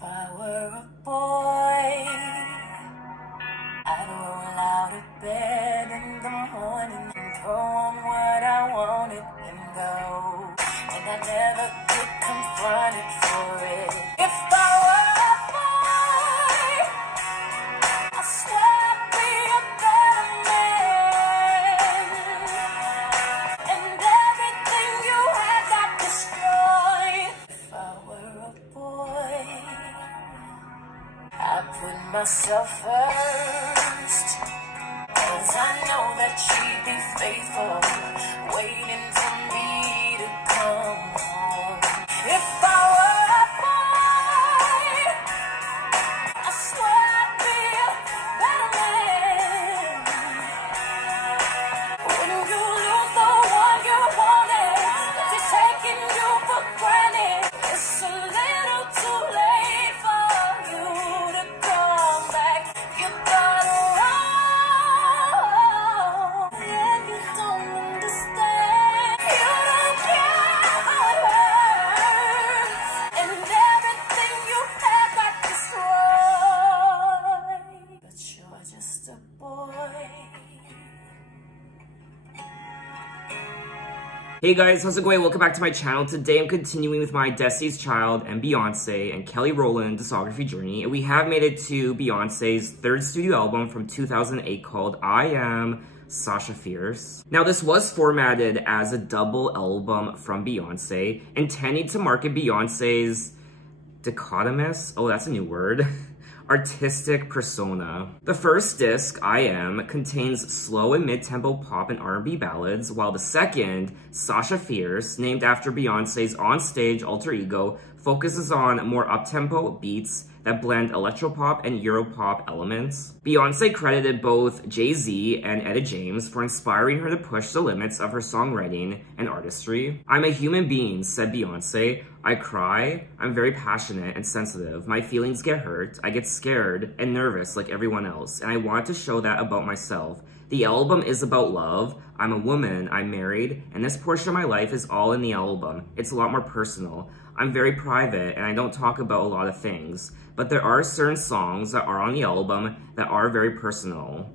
I were a boy, I'd roll out of bed in the morning and throw on what I wanted and go. And I never get confronted for it. If I were a boy, I swear I'd be a better man. And everything you had got destroyed. If I were a boy, I put myself first, 'cause I know that she'd be faithful, waiting for me to come home. If I were a boy, I swear I'd be a better man. When you lose the one you wanted, if it's taking you for granted, it's a little too late for you to come back. You got it wrong, and you don't understand. You don't care how it hurts, and everything you had got destroyed. But you're just a boy. Hey guys, how's it going? Welcome back to my channel. Today I'm continuing with my Destiny's Child and Beyoncé and Kelly Rowland discography journey, and we have made it to Beyoncé's third studio album from 2008 called I Am, Sasha Fierce. Now this was formatted as a double album from Beyoncé, intending to market Beyoncé's dichotomous, oh that's a new word, artistic persona. The first disc, I Am, contains slow and mid-tempo pop and R&B ballads, while the second, Sasha Fierce, named after Beyoncé's on-stage alter ego, focuses on more up-tempo beats that blend electropop and Europop elements. Beyoncé credited both Jay-Z and Etta James for inspiring her to push the limits of her songwriting and artistry. "I'm a human being," said Beyoncé. "I cry, I'm very passionate and sensitive. My feelings get hurt, I get scared and nervous like everyone else, and I want to show that about myself. The album is about love. I'm a woman, I'm married, and this portion of my life is all in the album. It's a lot more personal. I'm very private and I don't talk about a lot of things, but there are certain songs that are on the album that are very personal.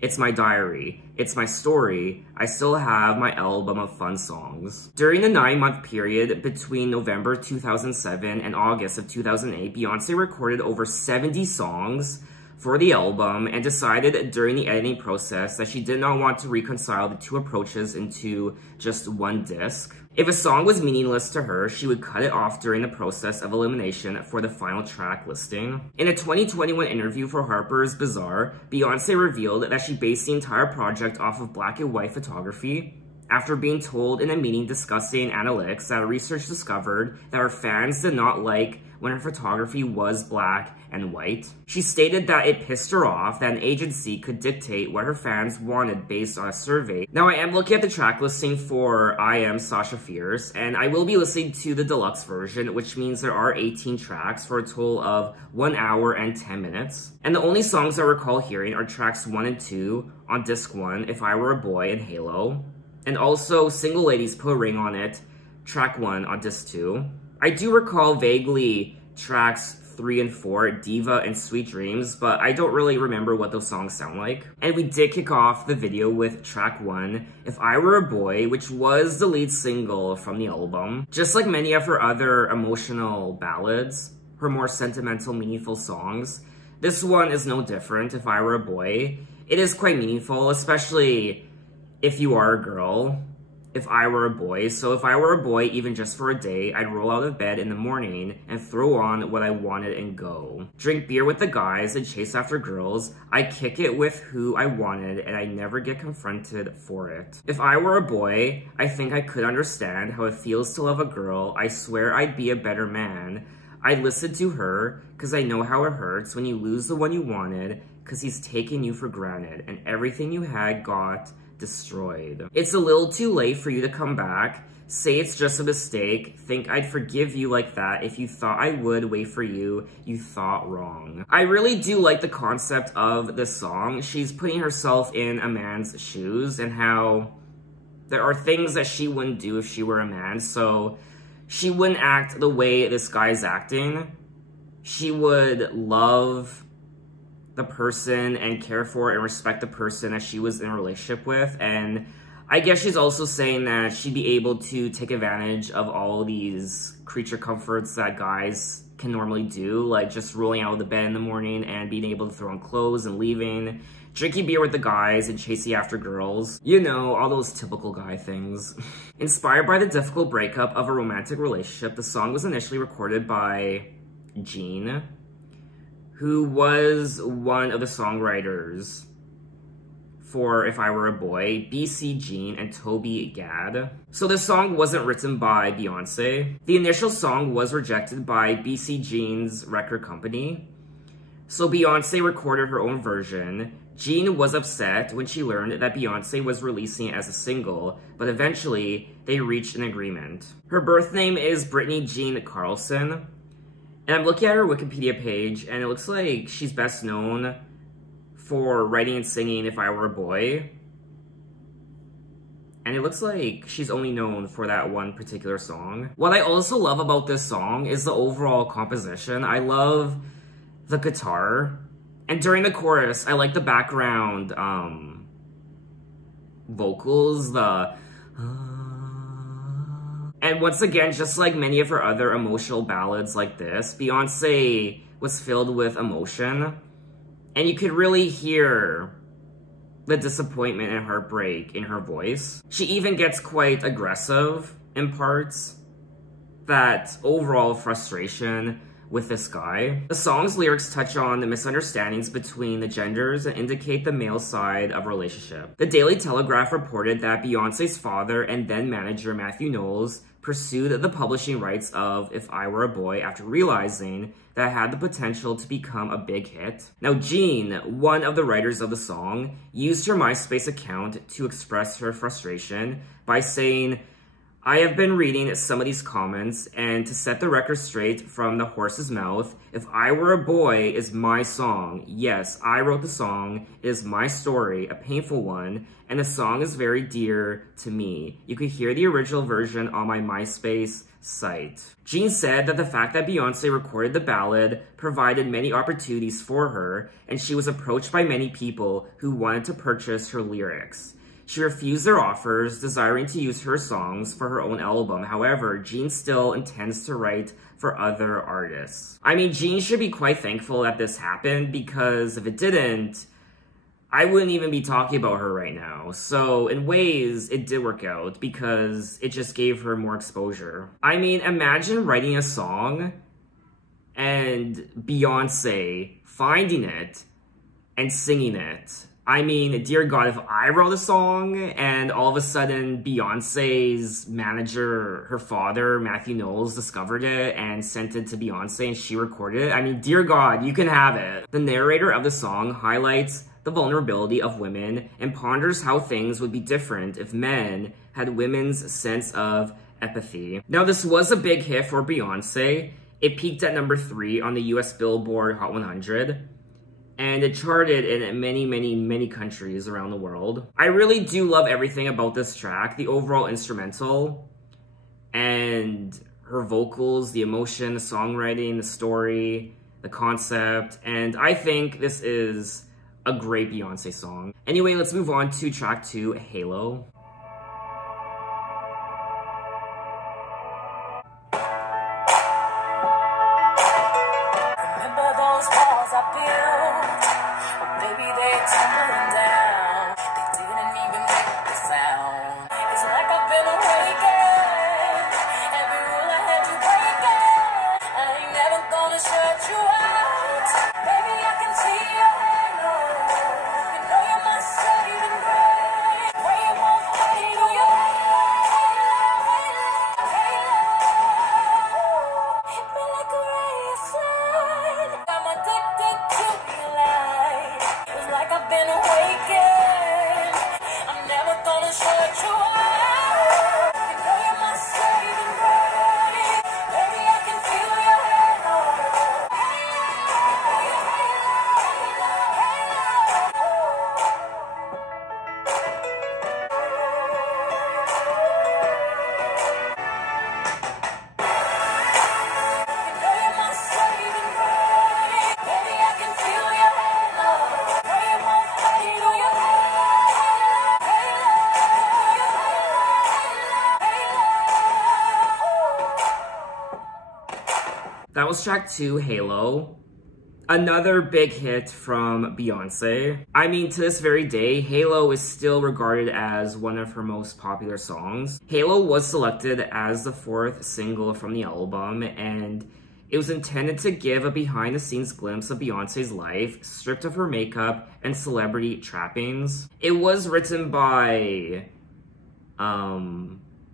It's my diary. It's my story. I still have my album of fun songs." During the 9-month period between November 2007 and August of 2008, Beyoncé recorded over 70 songs for the album and decided during the editing process that she did not want to reconcile the two approaches into just one disc. If a song was meaningless to her, she would cut it off during the process of elimination for the final track listing. In a 2021 interview for Harper's Bazaar, Beyoncé revealed that she based the entire project off of black and white photography, after being told in a meeting discussing analytics that research discovered that her fans did not like when her photography was black and white. She stated that it pissed her off that an agency could dictate what her fans wanted based on a survey. Now I am looking at the track listing for I Am, Sasha Fierce, and I will be listening to the deluxe version, which means there are 18 tracks for a total of 1 hour and 10 minutes. And the only songs I recall hearing are tracks 1 and 2 on disc 1, If I Were a Boy and Halo, and also Single Ladies Put a Ring on It, track 1 on disc 2. I do recall vaguely tracks 3 and 4, Diva and Sweet Dreams, but I don't really remember what those songs sound like. And we did kick off the video with track 1, If I Were a Boy, which was the lead single from the album. Just like many of her other emotional ballads, her more sentimental, meaningful songs, this one is no different, If I Were a Boy. It is quite meaningful, especially if you are a girl. If I were a boy. So if I were a boy, even just for a day, I'd roll out of bed in the morning and throw on what I wanted and go. Drink beer with the guys and chase after girls. I kick it with who I wanted and I never get confronted for it. If I were a boy, I think I could understand how it feels to love a girl. I swear I'd be a better man. I'd listen to her, cause I know how it hurts when you lose the one you wanted, cause he's taken you for granted and everything you had got destroyed. It's a little too late for you to come back. Say it's just a mistake. Think I'd forgive you like that. If you thought I would wait for you, you thought wrong. I really do like the concept of this song. She's putting herself in a man's shoes and how there are things that she wouldn't do if she were a man. So she wouldn't act the way this guy's acting. she would love the person and care for and respect the person that she was in a relationship with. And I guess she's also saying that she'd be able to take advantage of all these creature comforts that guys can normally do, like just rolling out of the bed in the morning and being able to throw on clothes and leaving, drinking beer with the guys and chasing after girls. You know, all those typical guy things. Inspired by the difficult breakup of a romantic relationship, the song was initially recorded by Jean, who was one of the songwriters for If I Were a Boy, BC Jean, and Toby Gad. So this song wasn't written by Beyoncé. The initial song was rejected by BC Jean's record company. So Beyoncé recorded her own version. Jean was upset when she learned that Beyoncé was releasing it as a single, but eventually they reached an agreement. Her birth name is Brittany Jean Carlson, and I'm looking at her Wikipedia page, and it looks like she's best known for writing and singing If I Were a Boy. And it looks like she's only known for that one particular song. What I also love about this song is the overall composition. I love the guitar. And during the chorus, I like the background vocals, and once again, just like many of her other emotional ballads like this, Beyoncé was filled with emotion. And you could really hear the disappointment and heartbreak in her voice. She even gets quite aggressive in parts. That overall frustration with this guy. The song's lyrics touch on the misunderstandings between the genders and indicate the male side of a relationship. The Daily Telegraph reported that Beyoncé's father and then manager Matthew Knowles pursued the publishing rights of If I Were a Boy after realizing that it had the potential to become a big hit. Now, Jean, one of the writers of the song, used her MySpace account to express her frustration by saying, "I have been reading some of these comments, and to set the record straight from the horse's mouth, If I Were a Boy is my song. Yes, I wrote the song. It is my story, a painful one, and the song is very dear to me. You could hear the original version on my MySpace site." Jean said that the fact that Beyoncé recorded the ballad provided many opportunities for her, and she was approached by many people who wanted to purchase her lyrics. She refused their offers, desiring to use her songs for her own album. However, Jean still intends to write for other artists. I mean, Jean should be quite thankful that this happened, because if it didn't, I wouldn't even be talking about her right now. So in ways, it did work out because it just gave her more exposure. I mean, imagine writing a song and Beyoncé finding it and singing it. I mean, dear God, if I wrote a song and all of a sudden Beyoncé's manager, her father, Matthew Knowles, discovered it and sent it to Beyoncé and she recorded it, I mean, dear God, you can have it. The narrator of the song highlights the vulnerability of women and ponders how things would be different if men had women's sense of empathy. Now, this was a big hit for Beyoncé. It peaked at number 3 on the US Billboard Hot 100. And it charted in many, many, many countries around the world. I really do love everything about this track. The overall instrumental and her vocals, the emotion, the songwriting, the story, the concept. And I think this is a great Beyoncé song. Anyway, let's move on to track 2, Halo. Been was track 2, Halo. Another big hit from Beyoncé. I mean, to this very day, Halo is still regarded as one of her most popular songs. Halo was selected as the 4th single from the album, and it was intended to give a behind-the-scenes glimpse of Beyoncé's life, stripped of her makeup and celebrity trappings. It was written by,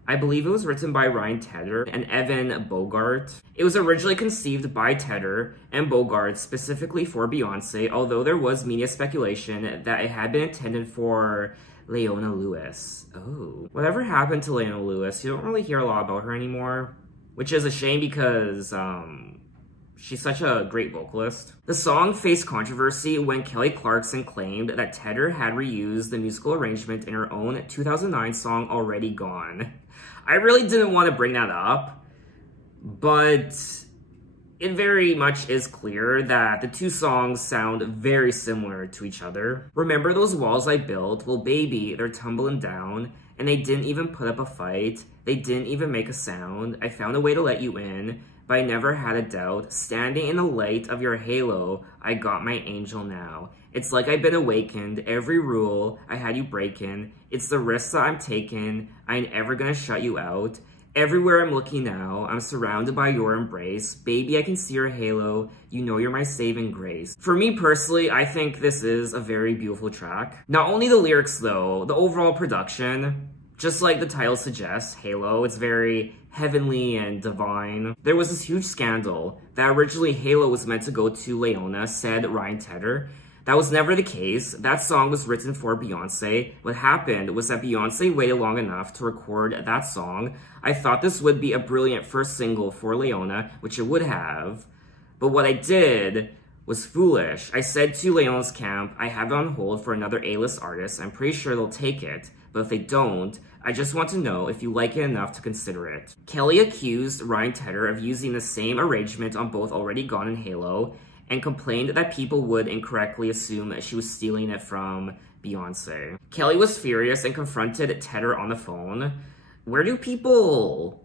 I believe it was written by Ryan Tedder and Evan Bogart. It was originally conceived by Tedder and Bogart specifically for Beyoncé, although there was media speculation that it had been intended for Leona Lewis. Oh. Whatever happened to Leona Lewis? You don't really hear a lot about her anymore, which is a shame because, she's such a great vocalist. The song faced controversy when Kelly Clarkson claimed that Tedder had reused the musical arrangement in her own 2009 song Already Gone. I really didn't want to bring that up, but it very much is clear that the two songs sound very similar to each other. Remember those walls I built? Well, baby, they're tumbling down, and they didn't even put up a fight. They didn't even make a sound. I found a way to let you in, but I never had a doubt. Standing in the light of your halo, I got my angel now. It's like I've been awakened. Every rule I had you breaking. It's the risks that I'm taking. I ain't ever gonna shut you out. Everywhere I'm looking now, I'm surrounded by your embrace. Baby, I can see your halo. You know you're my saving grace. For me personally, I think this is a very beautiful track. Not only the lyrics though, the overall production, just like the title suggests, Halo, it's very heavenly and divine. There was this huge scandal that originally Halo was meant to go to Leona, said Ryan Tedder. That was never the case. That song was written for Beyoncé. What happened was that Beyoncé waited long enough to record that song. I thought this would be a brilliant first single for Leona, which it would have. But what I did was foolish. I said to Leona's camp, I have it on hold for another A-list artist. I'm pretty sure they'll take it. But if they don't, I just want to know if you like it enough to consider it. Kelly accused Ryan Tedder of using the same arrangement on both Already Gone and Halo, and complained that people would incorrectly assume that she was stealing it from Beyoncé. Kelly was furious and confronted Tedder on the phone. Where do people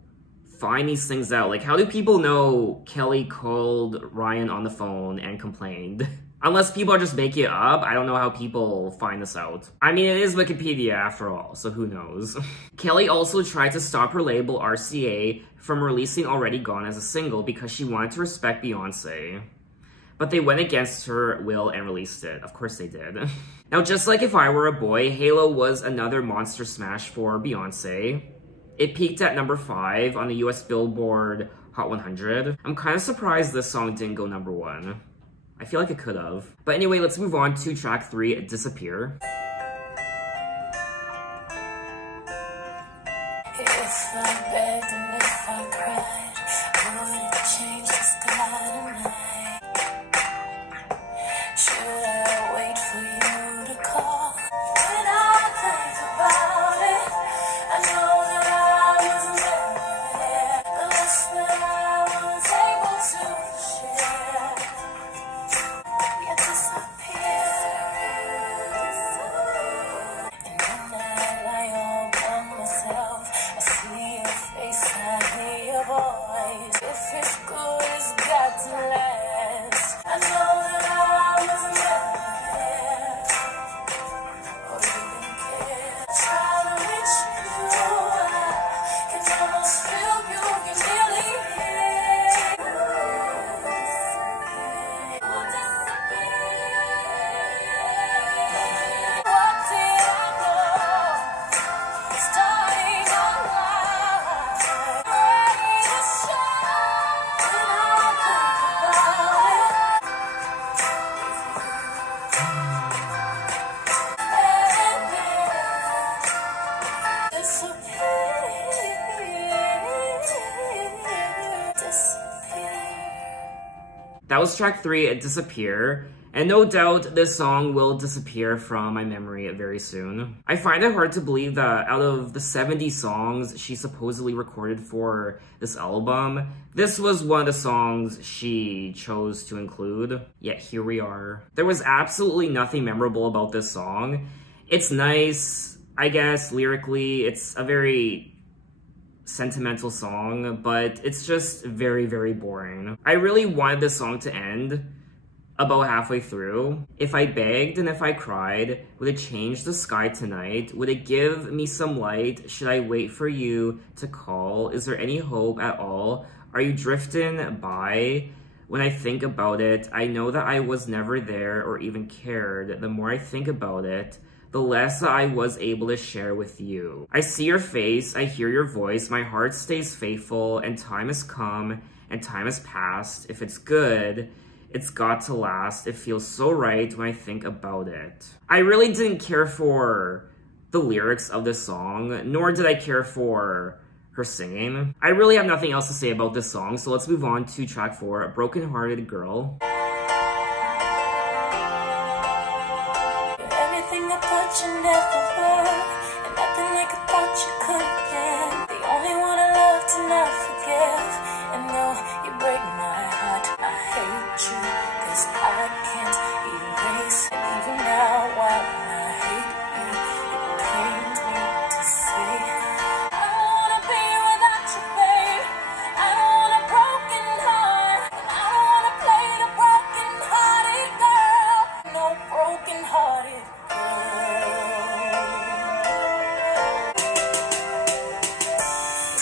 find these things out? Like, how do people know Kelly called Ryan on the phone and complained? Unless people are just making it up, I don't know how people find this out. I mean, it is Wikipedia after all, so who knows. Kelly also tried to stop her label RCA from releasing Already Gone as a single because she wanted to respect Beyoncé. But they went against her will and released it. Of course they did. Now, just like If I Were a Boy, Halo was another monster smash for Beyoncé. It peaked at number 5 on the US Billboard Hot 100. I'm kind of surprised this song didn't go number 1. I feel like it could have. But anyway, let's move on to track 3, Disappear. If I begged and if I cried, would it change the sky tonight? Should I wait for you to call? When I think about it, I know that I was never there. The less that I was able to share, you disappear. And when I lie all by myself, I see your face, I hear your voice. If it's good, it's got to last. I know that I was never there, or even care. Try to reach you, I can almost feel you, you're nearly here. You disappear. What did I know? Starting our lives, ready to shine. When I think about it, That was track 3, Disappear. And no doubt this song will disappear from my memory very soon. I find it hard to believe that out of the 70 songs she supposedly recorded for this album, this was one of the songs she chose to include. Yet here we are. There was absolutely nothing memorable about this song. It's nice, I guess, lyrically. It's a very sentimental song, but it's just very, very boring. I really wanted this song to end about halfway through. If I begged and if I cried, would it change the sky tonight? Would it give me some light? Should I wait for you to call? Is there any hope at all? Are you drifting by? When I think about it, I know that I was never there or even cared. The more I think about it, the less I was able to share with you. I see your face, I hear your voice, my heart stays faithful, and time has come and time has passed. If it's good, it's got to last. It feels so right when I think about it. I really didn't care for the lyrics of this song, nor did I care for her singing. I really have nothing else to say about this song, so let's move on to track 4, Broken Hearted Girl. Everything I thought you never were, and nothing like I thought you could have been. The only one I love to not forgive, and though you break my heart, I hate you, 'cause I can't erase. And even now, while I hate you, it pains me to say I don't wanna be without you, babe. I don't want a broken heart, and I don't wanna play the broken-hearted girl. No broken-hearted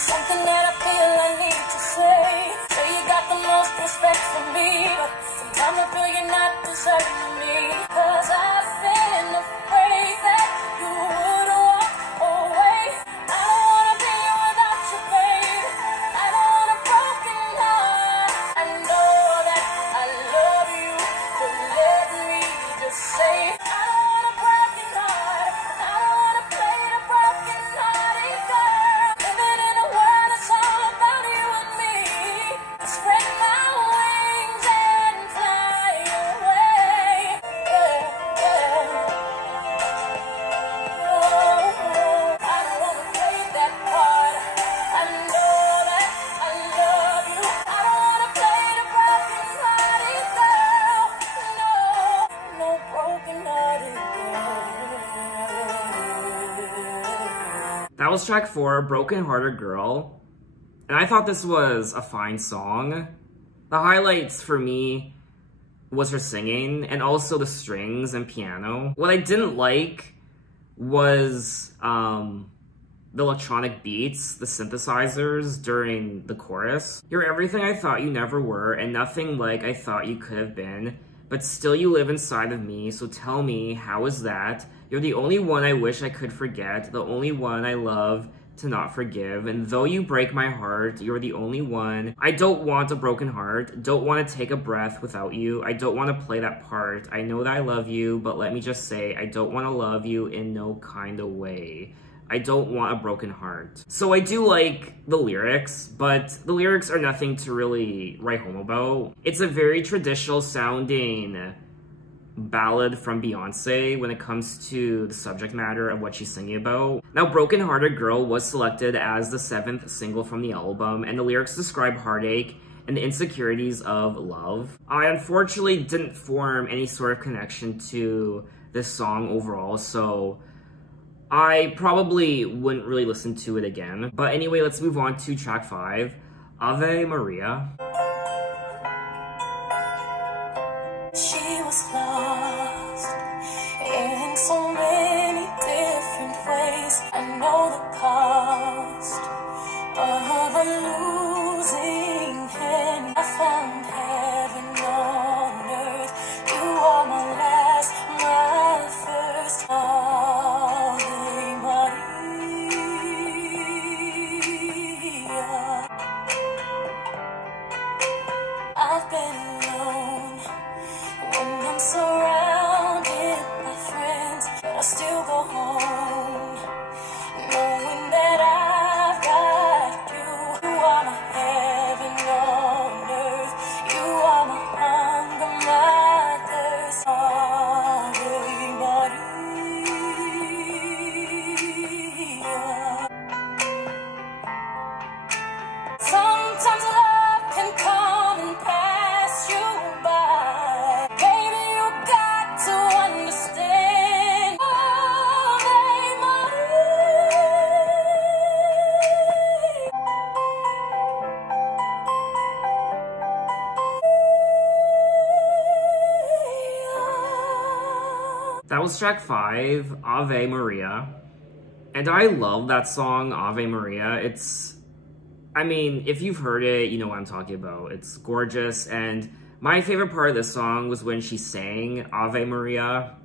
something that I feel I need to say. Sure, you got the most respect for me, but sometimes I feel you're not deserving me. 'Cause I've been afraid that you would walk away. I don't wanna be without you, babe. I don't want a broken heart. I know that I love you, so let me just say I don't want a broken heart. I don't wanna play the broken-hearted girl. Living in a world that's all about you and me. Spread my wings and fly away. Yeah, yeah. Oh, I don't wanna play that part. I know that I love you. I don't wanna play the broken-hearted girl. No, no broken-hearted girl. That was track 4, Broken Hearted Girl. And I thought this was a fine song. The highlights for me was her singing and also the strings and piano. What I didn't like was the electronic beats, the synthesizers during the chorus. You're everything I thought you never were and nothing like I thought you could have been, but still you live inside of me, so tell me, how is that? You're the only one I wish I could forget, the only one I love to not forgive, and though you break my heart, you're the only one. I don't want a broken heart, don't want to take a breath without you, I don't want to play that part. I know that I love you, but let me just say, I don't want to love you in no kind of way. I don't want a broken heart. So I do like the lyrics, but the lyrics are nothing to really write home about. It's a very traditional sounding ballad from Beyoncé when it comes to the subject matter of what she's singing about. Now, Broken Hearted Girl was selected as the 7th single from the album, and the lyrics describe heartache and the insecurities of love. I unfortunately didn't form any sort of connection to this song overall, so I probably wouldn't really listen to it again. But anyway, let's move on to track 5, Ave Maria. She was lost in so many different ways. I know the cost of a losing hand. I found heaven on earth. You are my last, my first. Ave Maria. That was track 5, Ave Maria. And I love that song, Ave Maria. I mean, if you've heard it, you know what I'm talking about. It's gorgeous, and my favorite part of this song was when she sang Ave Maria.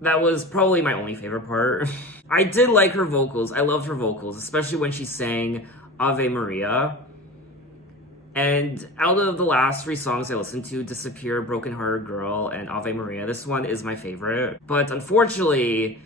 That was probably my only favorite part. I did like her vocals. I loved her vocals, especially when she sang Ave Maria. And out of the last 3 songs I listened to, Disappear, Broken Hearted Girl, and Ave Maria, this one is my favorite. But unfortunately,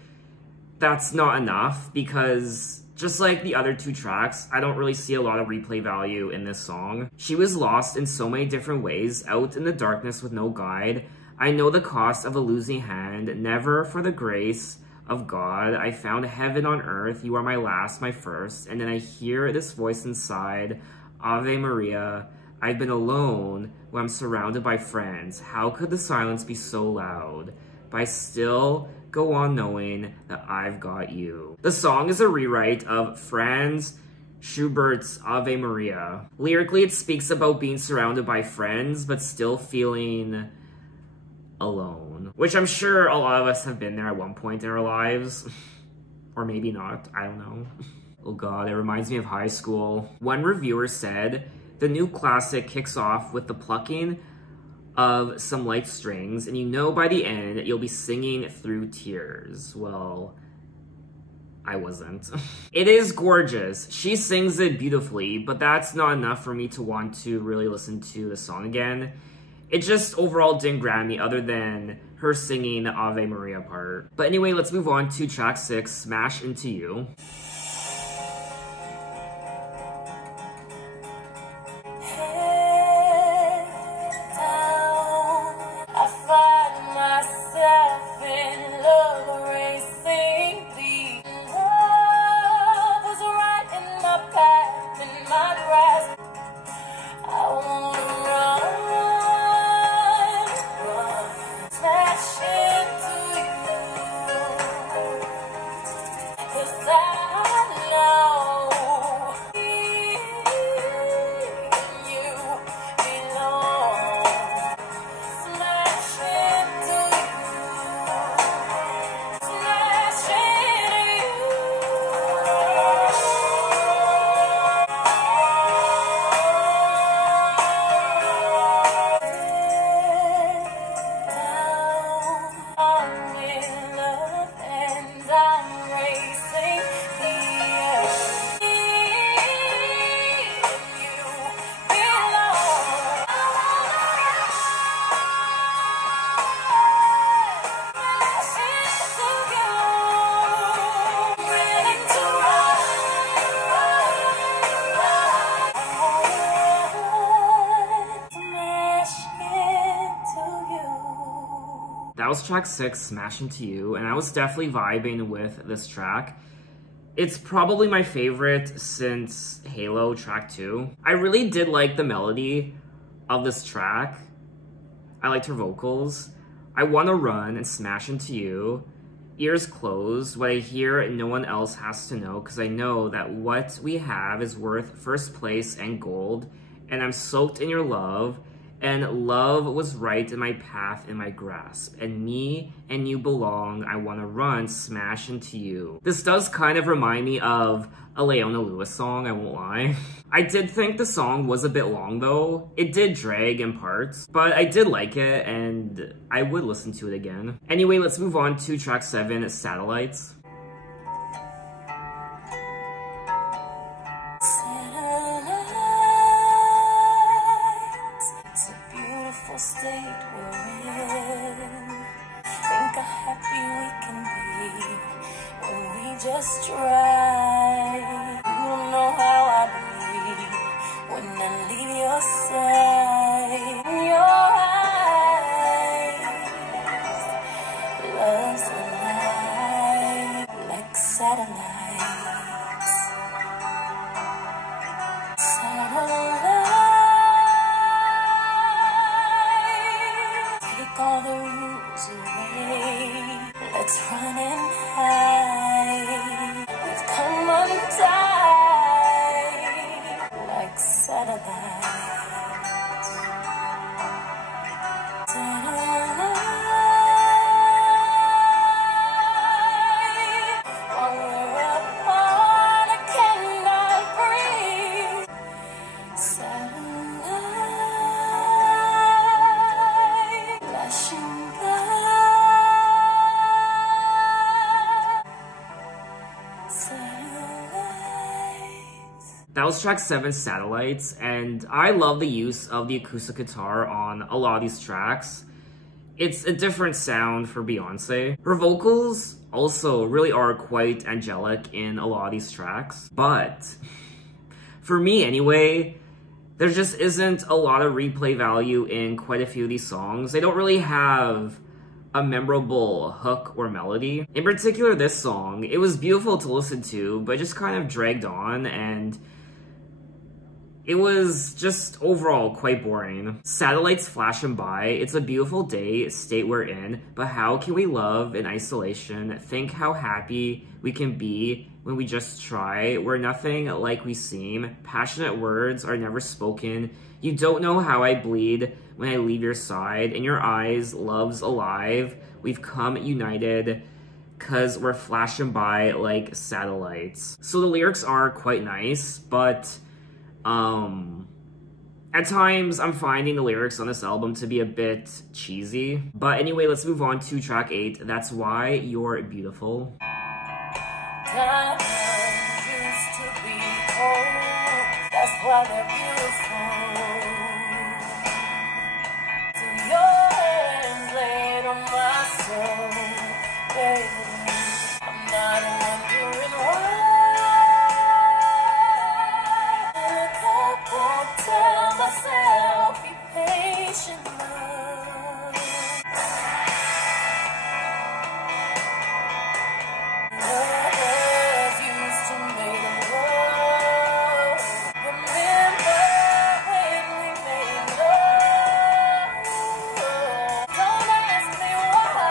that's not enough, because just like the other 2 tracks, I don't really see a lot of replay value in this song. She was lost in so many different ways, out in the darkness with no guide. I know the cost of a losing hand, never for the grace of God. I found heaven on earth, you are my last, my first. And then I hear this voice inside, Ave Maria, I've been alone when I'm surrounded by friends. How could the silence be so loud? But I still go on knowing that I've got you. The song is a rewrite of Franz Schubert's Ave Maria. Lyrically, it speaks about being surrounded by friends, but still feeling alone. Which I'm sure a lot of us have been there at one point in our lives. Or maybe not, I don't know. Oh god, it reminds me of high school. One reviewer said, the new classic kicks off with the plucking of some light strings, and you know by the end you'll be singing through tears. Well, I wasn't. It is gorgeous. She sings it beautifully, but that's not enough for me to want to really listen to the song again. It just overall didn't grab me other than her singing the Ave Maria part. But anyway, let's move on to track 6, Smash Into You. That was track 6, Smash Into You, and I was definitely vibing with this track. It's probably my favorite since Halo track 2. I really did like the melody of this track. I liked her vocals. I wanna run and smash into you. Ears closed, what I hear no one else has to know, cause I know that what we have is worth first place and gold, and I'm soaked in your love, and love was right in my path, in my grasp, and me and you belong. I wanna run, smash into you. This does kind of remind me of a Leona Lewis song, I won't lie. I did think the song was a bit long though. It did drag in parts, but I did like it and I would listen to it again. Anyway, let's move on to track 7, Satellites. State we're in. Think how happy we can be when we just try. You don't know how I believe when I leave your side. In your eyes, love's alive like satellites. All the rules away. Let's run and hide. We've come untied like satellites. Satellites. That was track 7, Satellites, and I love the use of the acoustic guitar on a lot of these tracks. It's a different sound for Beyoncé. Her vocals also really are quite angelic in a lot of these tracks, but for me anyway, there just isn't a lot of replay value in quite a few of these songs. They don't really have a memorable hook or melody. In particular, this song, it was beautiful to listen to, but just kind of dragged on, and it was just overall quite boring. Satellites flashing by, it's a beautiful day, state we're in, but how can we love in isolation? Think how happy we can be when we just try. We're nothing like we seem. Passionate words are never spoken. You don't know how I bleed when I leave your side. In your eyes, love's alive. We've come united, 'cause we're flashing by like satellites. So the lyrics are quite nice, but at times I'm finding the lyrics on this album to be a bit cheesy. But anyway, let's move on to track 8, That's Why You're Beautiful. Diamonds used to be gold, that's why they're beautiful. To your hands laid on my soul, baby, I'm not wondering why. Look up and tell myself, be patient, love. Lovers used to make love. Remember when we made love? Don't ask me why.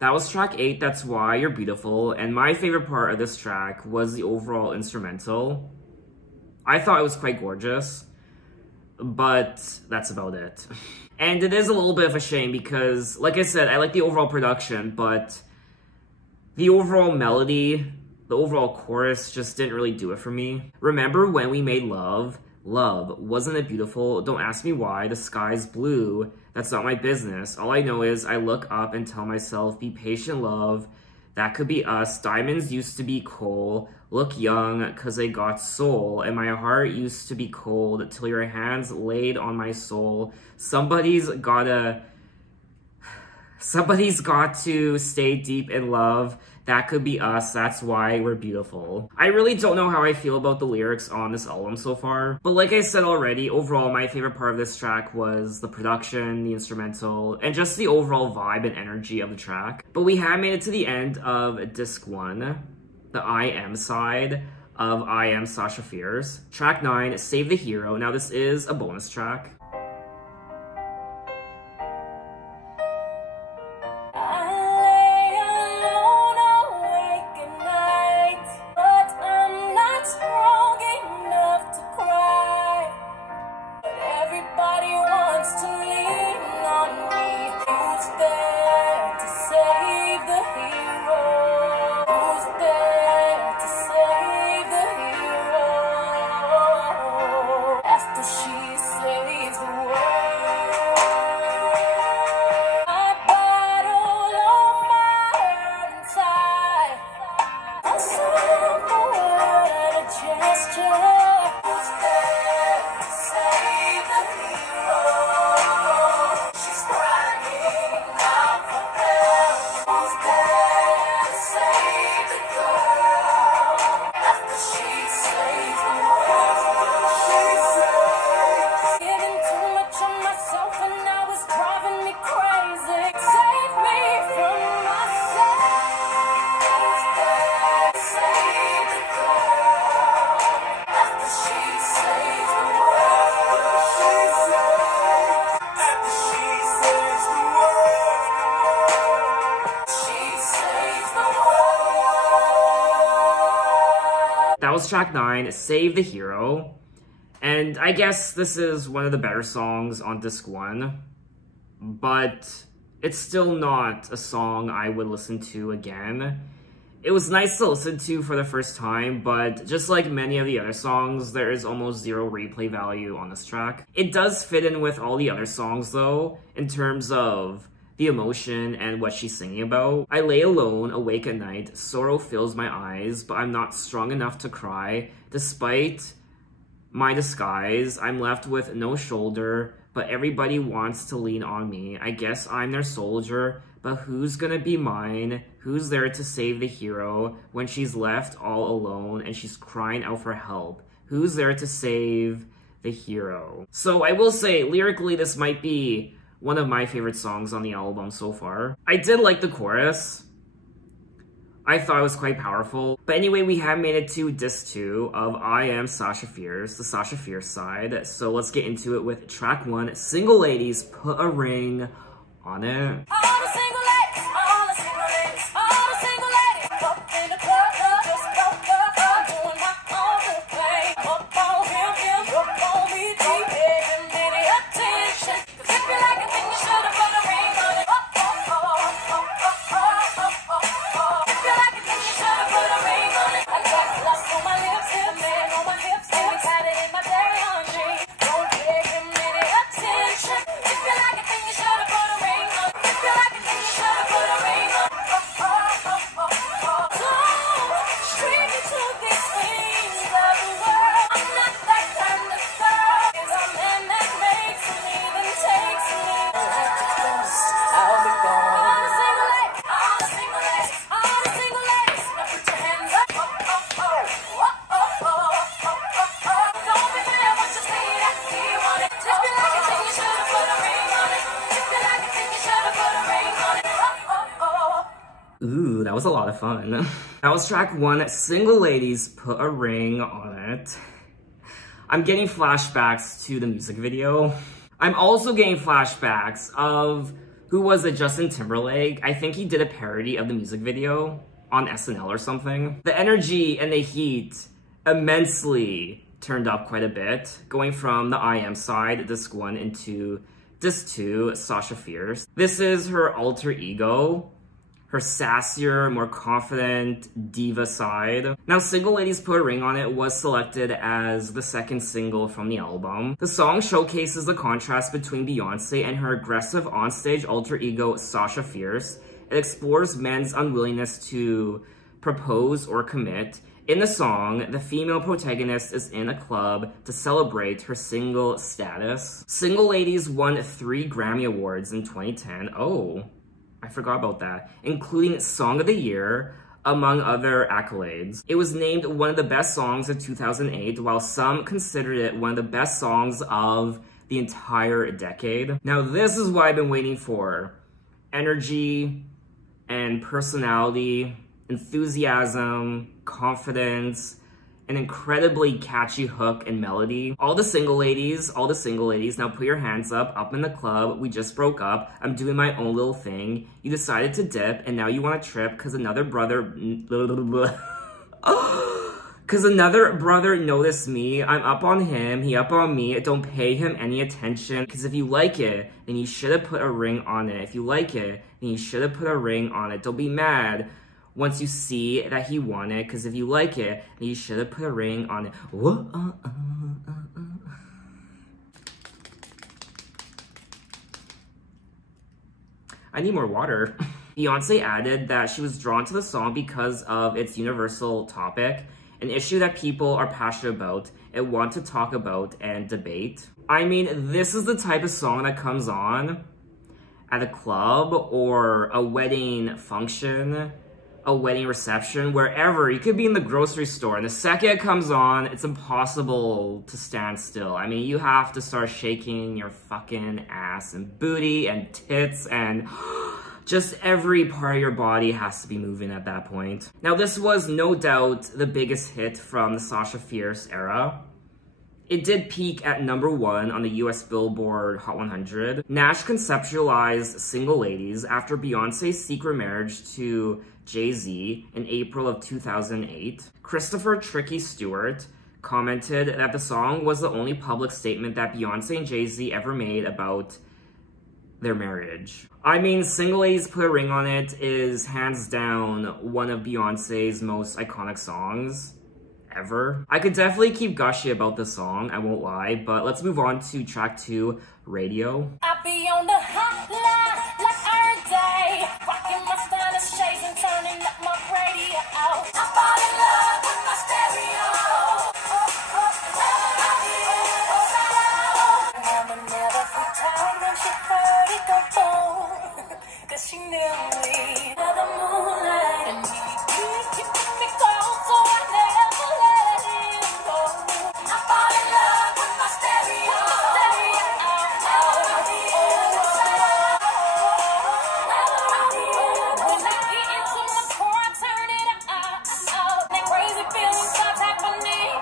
That was track 8, That's Why You're Beautiful, and my favorite part of this track was the overall instrumental. I thought it was quite gorgeous, but that's about it. And it is a little bit of a shame because, like I said, I like the overall production, but the overall melody, the overall chorus just didn't really do it for me. Remember when we made love? Love, wasn't it beautiful? Don't ask me why, the sky's blue. That's not my business. All I know is I look up and tell myself, be patient, love. That could be us. Diamonds used to be coal. Look young, 'cause they got soul. And my heart used to be cold till your hands laid on my soul. Somebody's got to stay deep in love. That could be us, that's why we're beautiful. I really don't know how I feel about the lyrics on this album so far. But like I said already, overall my favorite part of this track was the production, the instrumental, and just the overall vibe and energy of the track. But we have made it to the end of disc 1, the I Am side of I Am Sasha Fierce. Track 9, Save the Hero. Now this is a bonus track. She saves was track 9, Save the Hero. And I guess this is one of the better songs on disc 1, but it's still not a song I would listen to again. It was nice to listen to for the first time, but just like many of the other songs, there is almost zero replay value on this track. It does fit in with all the other songs though, in terms of the emotion and what she's singing about. I lay alone, awake at night, sorrow fills my eyes, but I'm not strong enough to cry. Despite my disguise, I'm left with no shoulder, but everybody wants to lean on me. I guess I'm their soldier, but who's gonna be mine? Who's there to save the hero when she's left all alone and she's crying out for help? Who's there to save the hero? So I will say, lyrically, this might be one of my favorite songs on the album so far. I did like the chorus. I thought it was quite powerful. But anyway, we have made it to disc 2 of I Am Sasha Fierce, the Sasha Fierce side. So let's get into it with track 1, Single Ladies, Put a Ring on It. Ooh, that was a lot of fun. That was track 1, Single Ladies, Put a Ring on It. I'm getting flashbacks to the music video. I'm also getting flashbacks of, who was it, Justin Timberlake? I think he did a parody of the music video on SNL or something. The energy and the heat immensely turned up quite a bit, going from the I Am side, disc 1, into disc 2, Sasha Fierce. This is her alter ego, her sassier, more confident diva side. Now, Single Ladies Put a Ring on It was selected as the second single from the album. The song showcases the contrast between Beyoncé and her aggressive onstage alter ego, Sasha Fierce. It explores men's unwillingness to propose or commit. In the song, the female protagonist is in a club to celebrate her single status. Single Ladies won 3 Grammy Awards in 2010. Oh, I forgot about that, including Song of the Year, among other accolades. It was named one of the best songs of 2008, while some considered it one of the best songs of the entire decade. Now, this is what I've been waiting for. Energy and personality, enthusiasm, confidence, an incredibly catchy hook and melody. All the single ladies, now put your hands up in the club. We just broke up. I'm doing my own little thing. You decided to dip, and now you want to trip because another brother noticed me. I'm up on him, he up on me. Don't pay him any attention, because if you like it, then you should have put a ring on it. If you like it, then you should have put a ring on it. Don't be mad once you see that he won it, because if you like it, then you should have put a ring on it. I need more water. Beyoncé added that she was drawn to the song because of its universal topic, an issue that people are passionate about and want to talk about and debate. I mean, this is the type of song that comes on at a club or a wedding function, a wedding reception, wherever. You could be in the grocery store, and the second it comes on, it's impossible to stand still. I mean, you have to start shaking your fucking ass and booty and tits, and just every part of your body has to be moving at that point. Now, this was no doubt the biggest hit from the Sasha Fierce era. It did peak at #1 on the US Billboard Hot 100. Nash conceptualized Single Ladies after Beyonce's secret marriage to Jay-Z in April of 2008. Christopher Tricky Stewart commented that the song was the only public statement that Beyonce and Jay-Z ever made about their marriage. I mean, Single Ladies Put a Ring on It is hands down one of Beyonce's most iconic songs ever. I could definitely keep gushy about this song, I won't lie, but let's move on to track 2, Radio. I be on the hotline like every day, rocking my stylish shades and turning up my radio. I fall in love with my stereo. Mama never freaked out when she heard it go boom, 'cause she knew me. The moonlight and me keeping me cold, so I never let him go. I fall in love with my stereo. When I get into my car, I turn it up. That crazy feeling starts happening.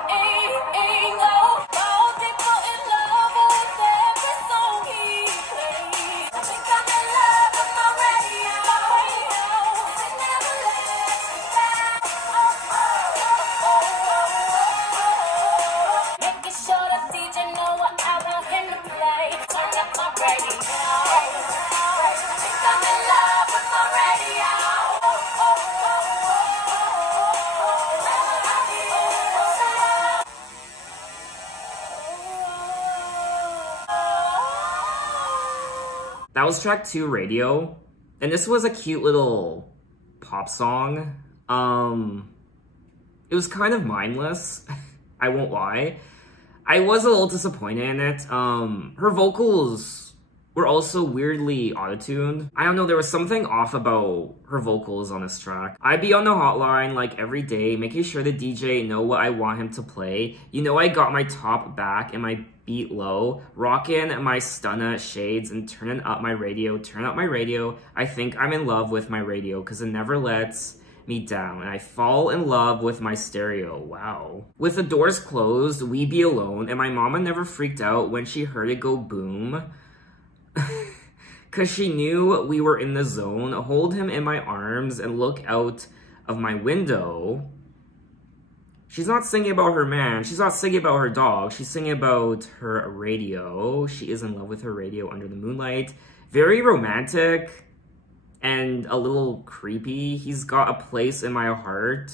All people in love with every song he plays. I think I'm in love with my radio. It never lets me down. Making sure the DJ know what I want him to play. Turn up my radio. I think I'm in love with my radio. That was track 2, Radio. And this was a cute little pop song. It was kind of mindless, I won't lie. I was a little disappointed in it. Her vocals were also weirdly auto-tuned. I don't know, there was something off about her vocals on this track. I'd be on the hotline like every day, making sure the DJ know what I want him to play. You know, I got my top back and my beat low, rocking my stunner shades and turning up my radio, turn up my radio. I think I'm in love with my radio because it never lets me down, and I fall in love with my stereo. Wow. With the doors closed, we be alone, and my mama never freaked out when she heard it go boom. Cause she knew we were in the zone. Hold him in my arms and look out of my window. She's not singing about her man. She's not singing about her dog. She's singing about her radio. She is in love with her radio under the moonlight. Very romantic and a little creepy. He's got a place in my heart.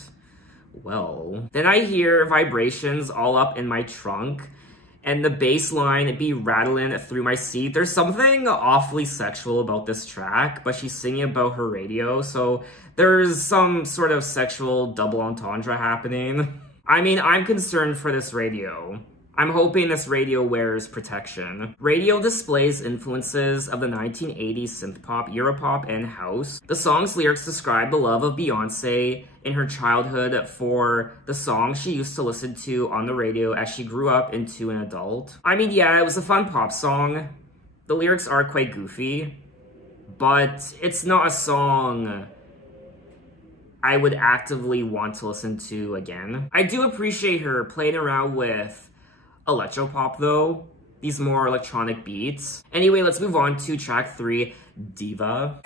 Well, then I hear vibrations all up in my trunk and the bass line be rattling through my seat. There's something awfully sexual about this track, but she's singing about her radio, so there's some sort of sexual double entendre happening. I mean, I'm concerned for this radio. I'm hoping this radio wears protection. Radio displays influences of the 1980s synthpop, Europop, and house. The song's lyrics describe the love of Beyoncé in her childhood for the songs she used to listen to on the radio as she grew up into an adult. I mean, yeah, it was a fun pop song. The lyrics are quite goofy, but it's not a song I would actively want to listen to again. I do appreciate her playing around with electropop though, these more electronic beats. Anyway, let's move on to track 3, Diva.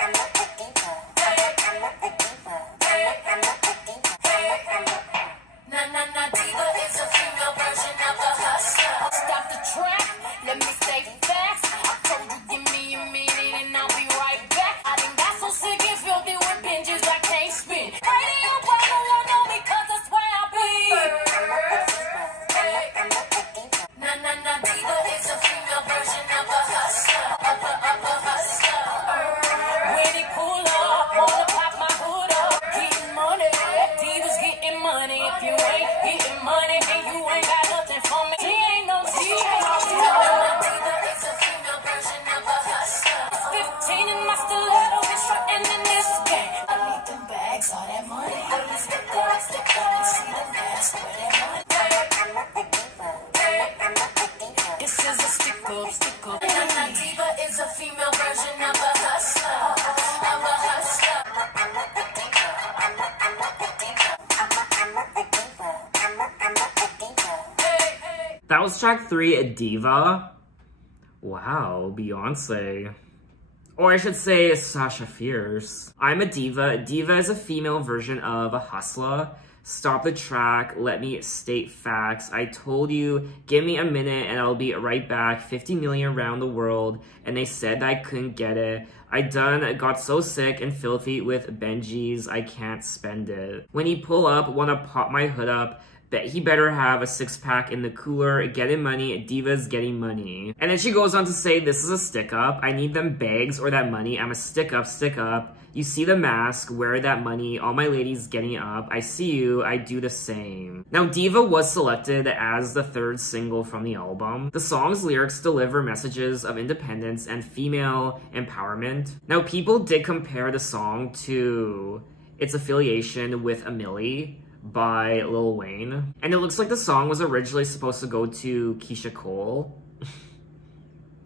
That was track 3, a Diva. Wow, Beyoncé. Or I should say Sasha Fierce. I'm a diva. A diva is a female version of a hustler. Stop the track, let me state facts. I told you, give me a minute and I'll be right back. 50 million around the world, and they said I couldn't get it. I got so sick and filthy with Benji's, I can't spend it. When he pull up, wanna pop my hood up, bet he better have a 6-pack in the cooler, getting money, diva's getting money. And then she goes on to say, this is a stick up, I need them bags or that money, I'm a stick up. You see the mask, wear that money, all my ladies getting up, I see you, I do the same. Now Diva was selected as the 3rd single from the album. The song's lyrics deliver messages of independence and female empowerment. Now people did compare the song to its affiliation with A Milli by Lil Wayne. And it looks like the song was originally supposed to go to Keisha Cole,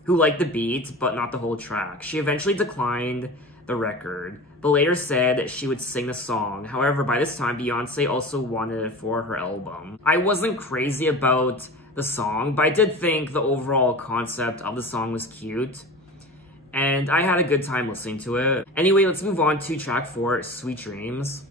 who liked the beat, but not the whole track. She eventually declined the record, but later said she would sing the song. However, by this time, Beyoncé also wanted it for her album. I wasn't crazy about the song, but I did think the overall concept of the song was cute, and I had a good time listening to it. Anyway, let's move on to track 4, Sweet Dreams.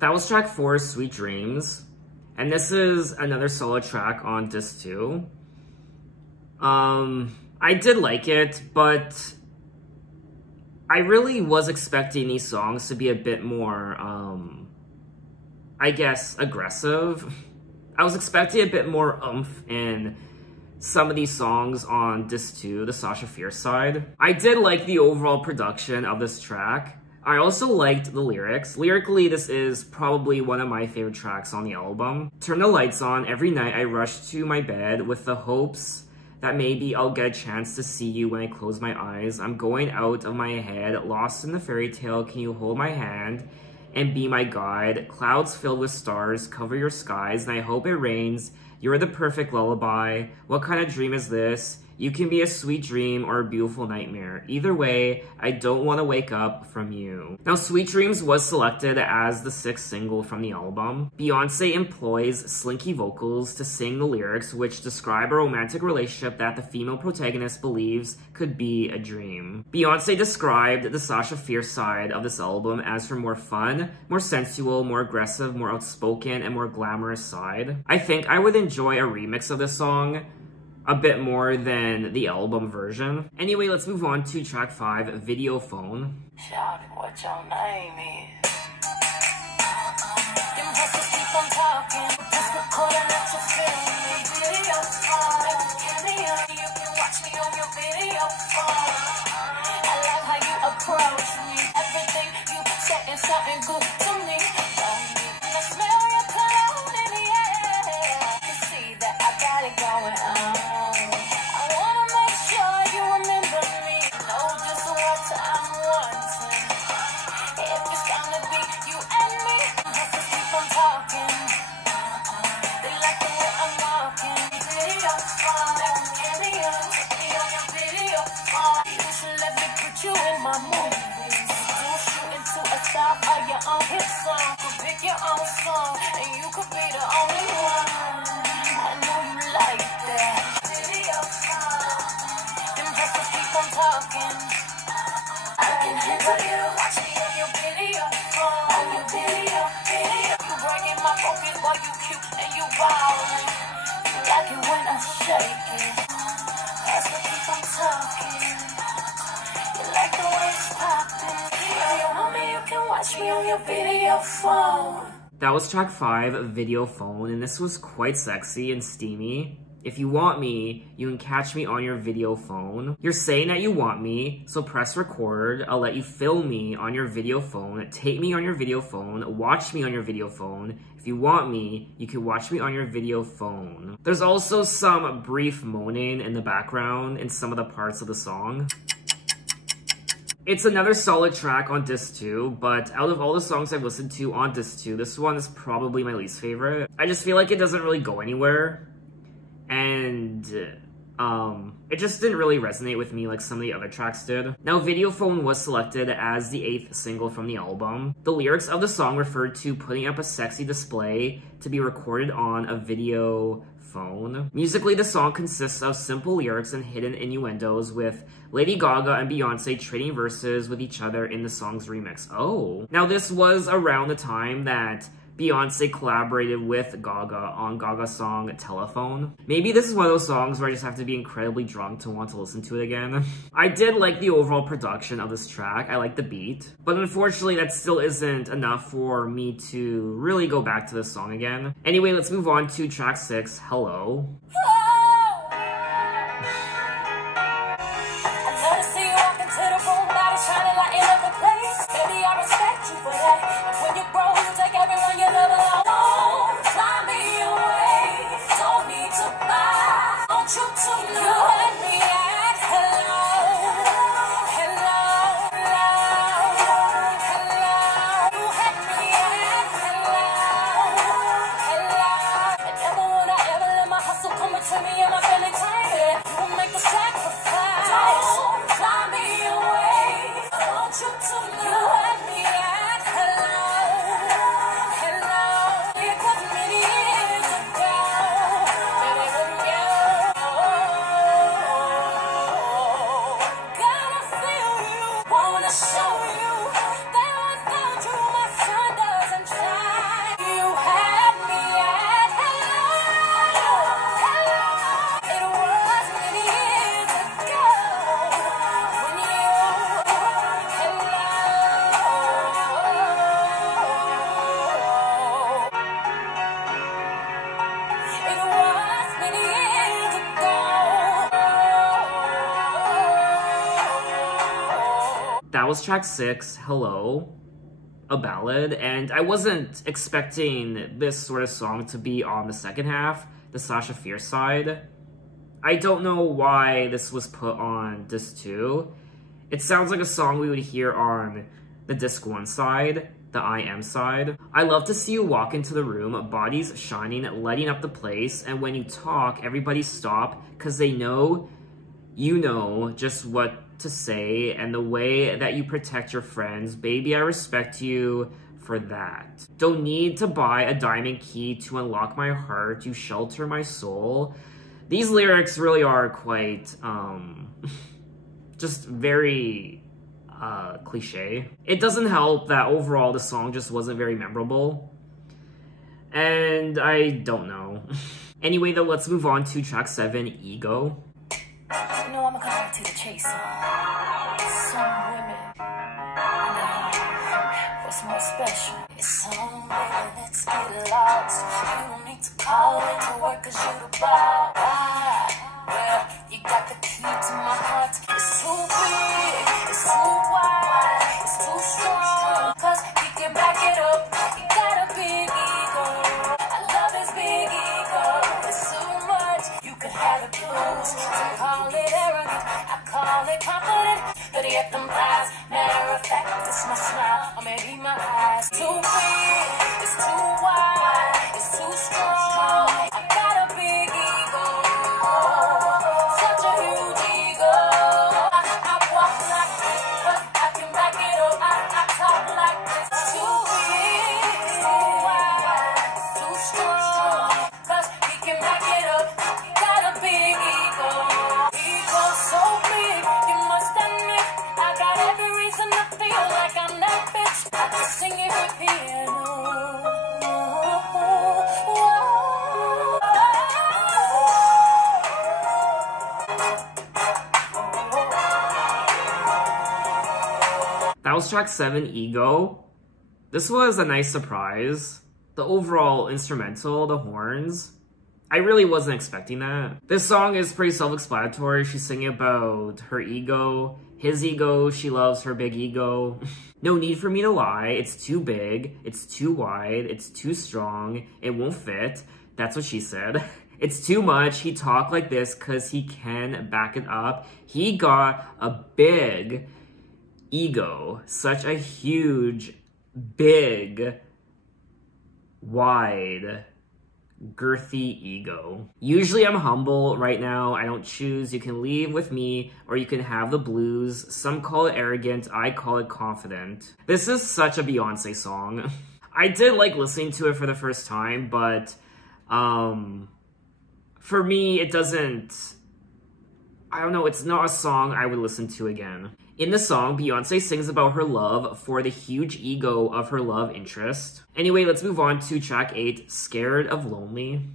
That was track 4, Sweet Dreams. And this is another solo track on disc 2. I did like it, but I really was expecting these songs to be a bit more, I guess, aggressive. I was expecting a bit more oomph in some of these songs on disc 2, the Sasha Fierce side. I did like the overall production of this track. I also liked the lyrics. Lyrically, this is probably one of my favorite tracks on the album. Turn the lights on, every night I rush to my bed with the hopes that maybe I'll get a chance to see you when I close my eyes. I'm going out of my head, lost in the fairy tale, can you hold my hand and be my guide? Clouds filled with stars cover your skies, and I hope it rains. You're the perfect lullaby. What kind of dream is this? You can be a sweet dream or a beautiful nightmare. Either way, I don't want to wake up from you. Now, Sweet Dreams was selected as the 6th single from the album. Beyoncé employs slinky vocals to sing the lyrics, which describe a romantic relationship that the female protagonist believes could be a dream. Beyoncé described the Sasha Fierce side of this album as her more fun, more sensual, more aggressive, more outspoken, and more glamorous side. I think I would enjoy a remix of this song a bit more than the album version. Anyway, let's move on to track 5, Video Phone. Shout what your name is. Them hustlers keep on talking. Just recording at your film. Video phone. You can watch me on your video phone. I love how you approach me. Everything you say is something good to me. I smell your cologne in the air. You can see that I got it going on. You in my movies, you shoot into a style of your own hips. I'm shaking. That's what keep on talking. You like the way it's popping. If you want me, you can watch me on your video phone. That was track 5, Video Phone, and this was quite sexy and steamy. If you want me, you can catch me on your video phone. You're saying that you want me, so press record. I'll let you film me on your video phone, take me on your video phone, watch me on your video phone. If you want me, you can watch me on your video phone. There's also some brief moaning in the background in some of the parts of the song. It's another solid track on disc 2, but out of all the songs I've listened to on disc 2, this one is probably my least favorite. I just feel like it doesn't really go anywhere, and it just didn't really resonate with me like some of the other tracks did. Now, Video Phone was selected as the 8th single from the album. The lyrics of the song referred to putting up a sexy display to be recorded on a video phone. Musically, the song consists of simple lyrics and hidden innuendos, with Lady Gaga and Beyoncé trading verses with each other in the song's remix. Oh. Now, this was around the time that Beyoncé collaborated with Gaga on Gaga's song Telephone. Maybe this is one of those songs where I just have to be incredibly drunk to want to listen to it again. I did like the overall production of this track. I like the beat. But unfortunately, that still isn't enough for me to really go back to this song again. Anyway, let's move on to track 6, Hello. That was track 6, Hello, a ballad, and I wasn't expecting this sort of song to be on the second half, the Sasha Fierce side. I don't know why this was put on disc 2. It sounds like a song we would hear on the disc 1 side, the I Am side. I love to see you walk into the room, bodies shining, lighting up the place, and when you talk, everybody stop, cause they know you know just what to say, and the way that you protect your friends. Baby, I respect you for that. Don't need to buy a diamond key to unlock my heart. You shelter my soul. These lyrics really are quite, just very, cliche. It doesn't help that overall the song just wasn't very memorable. And I don't know. Anyway, though, let's move on to track 7, Ego. You know, I'm gonna come to the chase. Some women, what's more special? It's some women, let's get lost. You don't need to call into work cause you the boss. Well, you got the key to my heart. It's too big, it's too wide, it's too strong. Cause you can back it up, you got a big ego. I love this big ego, it's too much. You can have it close, so call it arrogant, I call it confident. Better yet them lies, matter of fact, it's my smile, or maybe my eyes. Too big, it's too wide, it's too strong. I got a big ego, such a huge ego. I walk like this, but I can back it up. I talk like this. Too big, it's too wide, it's too strong. Cause he can back it up, he got a big ego. Ego so big, you must That was track 7, Ego. This was a nice surprise. The overall instrumental, the horns, I really wasn't expecting that. This song is pretty self-explanatory. She's singing about her ego, his ego, she loves her big ego. No need for me to lie, it's too big, it's too wide, it's too strong, it won't fit. That's what she said. It's too much, he talked like this cause he can back it up. He got a big ego, such a huge, big, wide, girthy ego. Usually I'm humble. Right now I don't choose. You can leave with me or you can have the blues. Some call it arrogant, I call it confident. This is such a Beyoncé song. I did like listening to it for the first time, but for me it doesn't, I don't know, it's not a song I would listen to again. In the song, Beyoncé sings about her love for the huge ego of her love interest. Anyway, let's move on to track 8, Scared of Lonely.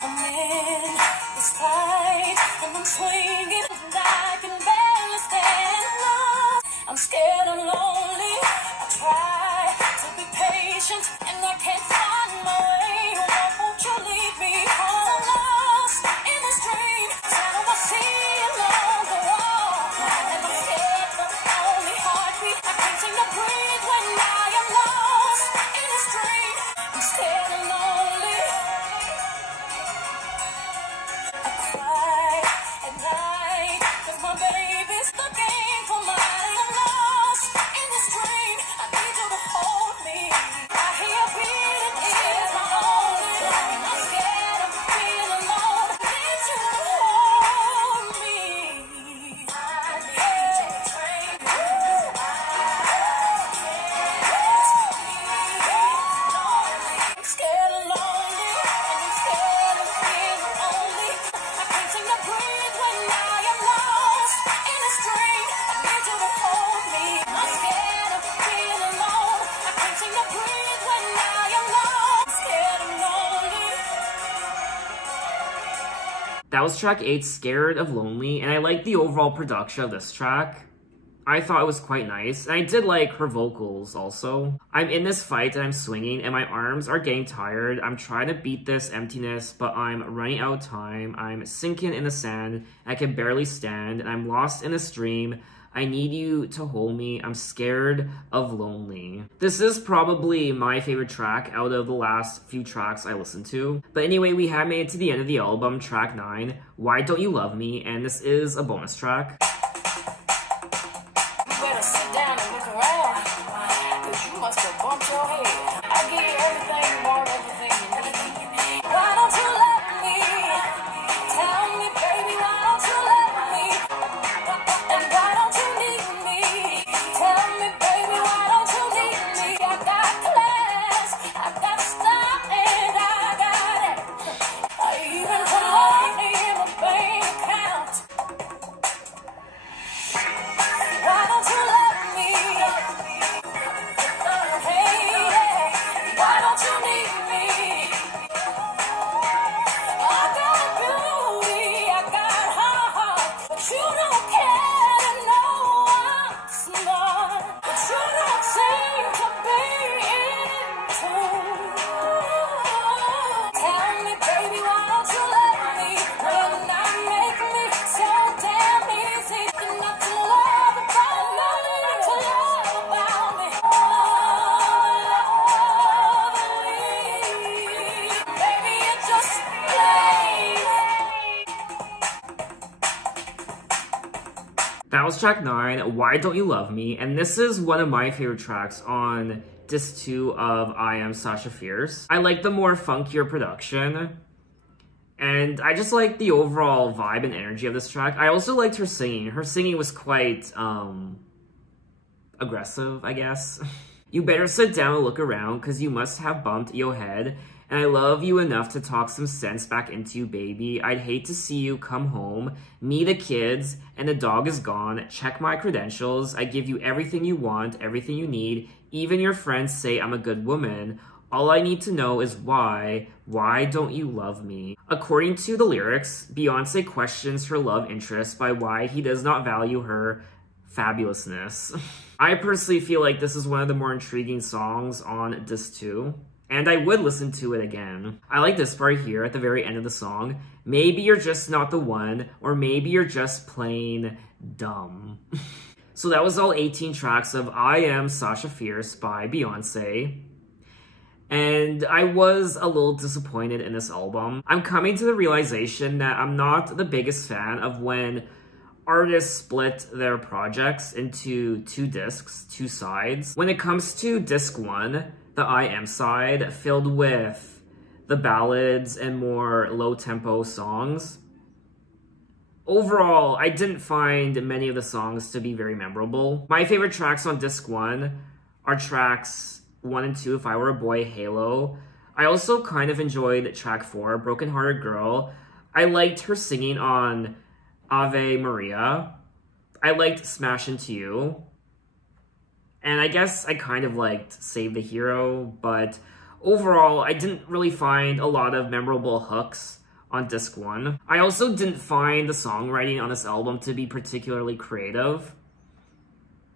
I'm in this fight, and I'm swinging, and I can barely stand. No, I'm scared and lonely. I try to be patient, and I can't find my way. Why won't you leave me home? Lost in this dream, shadow I see along the wall, and I'm scared of the only heartbeat. I can't seem to breathe when I am lost in this dream. I'm scared and lonely. I cry at night, cause my baby's looking for my I'm lost in this dream. I need you to hold me. I hear a beating is my only. I'm scared of being alone. I need you to hold me. I need you to train me. I'm scared and lonely, and I'm scared of being lonely. I can't seem to breathe when I am lost in this dream. I need you to hold me. I'm scared of being alone. I can't seem to breathe when I am lost. I'm scared and lonely. That was track 8, Scared of Lonely, and I like the overall production of this track. I thought it was quite nice, and I did like her vocals also. I'm in this fight and I'm swinging and my arms are getting tired. I'm trying to beat this emptiness, but I'm running out of time. I'm sinking in the sand, I can barely stand, and I'm lost in a stream. I need you to hold me, I'm scared of lonely. This is probably my favorite track out of the last few tracks I listened to. But anyway, we have made it to the end of the album, track 9, Why Don't You Love Me, and this is a bonus track. You better sit down and look around, cause you must have bumped your head. I give you everything you want, everything you need. Why don't you love me? Tell me, baby, why don't you love me? And why don't you need me? Tell me, baby, why don't you need me? I got class, I got style, and I got it. I even put money in my bank account. Why don't you love me? Hey, yeah. Why don't you need me? I got beauty, I got heart, but you don't care to know I'm smart. But you don't seem to be into. Tell me, baby, why don't you love me? When I make me so damn easy, not to love about me, not to love about me. Baby, you just play. That was track 9, Why Don't You Love Me, and this is one of my favorite tracks on disc 2 of I Am Sasha Fierce. I like the more funkier production, and I just like the overall vibe and energy of this track. I also liked her singing. Her singing was quite, aggressive, I guess. You better sit down and look around, cause you must have bumped your head. And I love you enough to talk some sense back into you, baby. I'd hate to see you come home, me, the kids, and the dog is gone. Check my credentials. I give you everything you want, everything you need. Even your friends say I'm a good woman. All I need to know is why don't you love me? According to the lyrics, Beyoncé questions her love interest by why he does not value her fabulousness. I personally feel like this is one of the more intriguing songs on disc 2, and I would listen to it again. I like this part here at the very end of the song. Maybe you're just not the one, or maybe you're just plain dumb. So that was all 18 tracks of I Am Sasha Fierce by Beyoncé. And I was a little disappointed in this album. I'm coming to the realization that I'm not the biggest fan of when artists split their projects into 2 discs, 2 sides. When it comes to disc 1, the I Am side, filled with the ballads and more low-tempo songs, overall, I didn't find many of the songs to be very memorable. My favorite tracks on disc 1 are tracks 1 and 2, If I Were a Boy, Halo. I also kind of enjoyed track 4, Broken Hearted Girl. I liked her singing on Ave Maria. I liked Smash Into You. And I guess I kind of liked Save the Hero, but overall, I didn't really find a lot of memorable hooks on disc 1. I also didn't find the songwriting on this album to be particularly creative.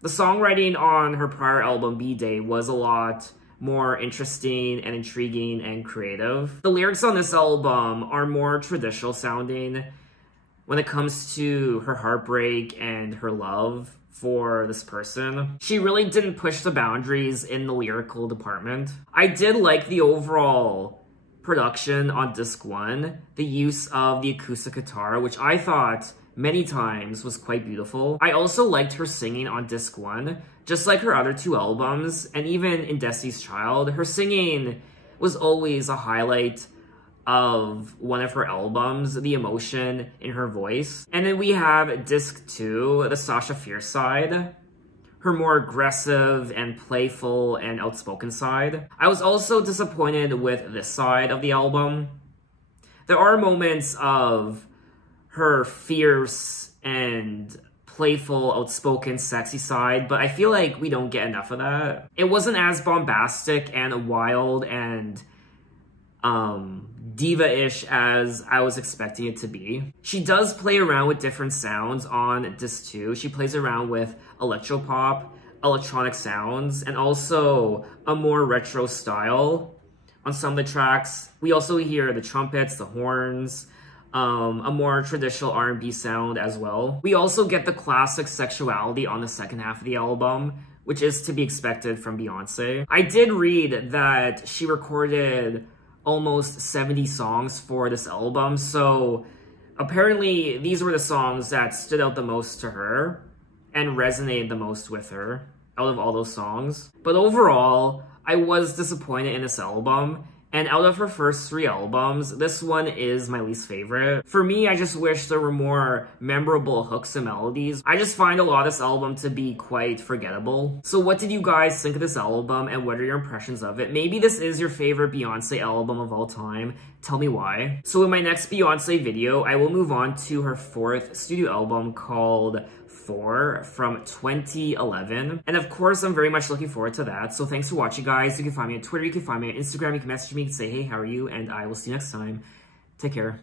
The songwriting on her prior album, B-Day, was a lot more interesting and intriguing and creative. The lyrics on this album are more traditional sounding when it comes to her heartbreak and her love for this person. She really didn't push the boundaries in the lyrical department. I did like the overall production on disc 1, the use of the acoustic guitar, which I thought many times was quite beautiful. I also liked her singing on disc 1, just like her other 2 albums, and even in Destiny's Child, her singing was always a highlight of one of her albums, the emotion in her voice. And then we have disc 2, the Sasha Fierce side, her more aggressive and playful and outspoken side. I was also disappointed with this side of the album. There are moments of her fierce and playful, outspoken, sexy side, but I feel like we don't get enough of that. It wasn't as bombastic and wild and diva-ish as I was expecting it to be. She does play around with different sounds on disc 2. She plays around with electropop, electronic sounds, and also a more retro style on some of the tracks. We also hear the trumpets, the horns, a more traditional R&B sound as well. We also get the classic sexuality on the second half of the album, which is to be expected from Beyoncé. I did read that she recorded almost 70 songs for this album, so apparently these were the songs that stood out the most to her and resonated the most with her out of all those songs. But overall, I was disappointed in this album, and out of her first 3 albums, this one is my least favorite. For me, I just wish there were more memorable hooks and melodies. I just find a lot of this album to be quite forgettable. So what did you guys think of this album, and what are your impressions of it? Maybe this is your favorite Beyoncé album of all time. Tell me why. So in my next Beyoncé video, I will move on to her 4th studio album called 4 from 2011. And of course, I'm very much looking forward to that. So thanks for watching, guys. You can find me on Twitter, you can find me on Instagram, you can message me, you can say, hey, how are you? And I will see you next time. Take care.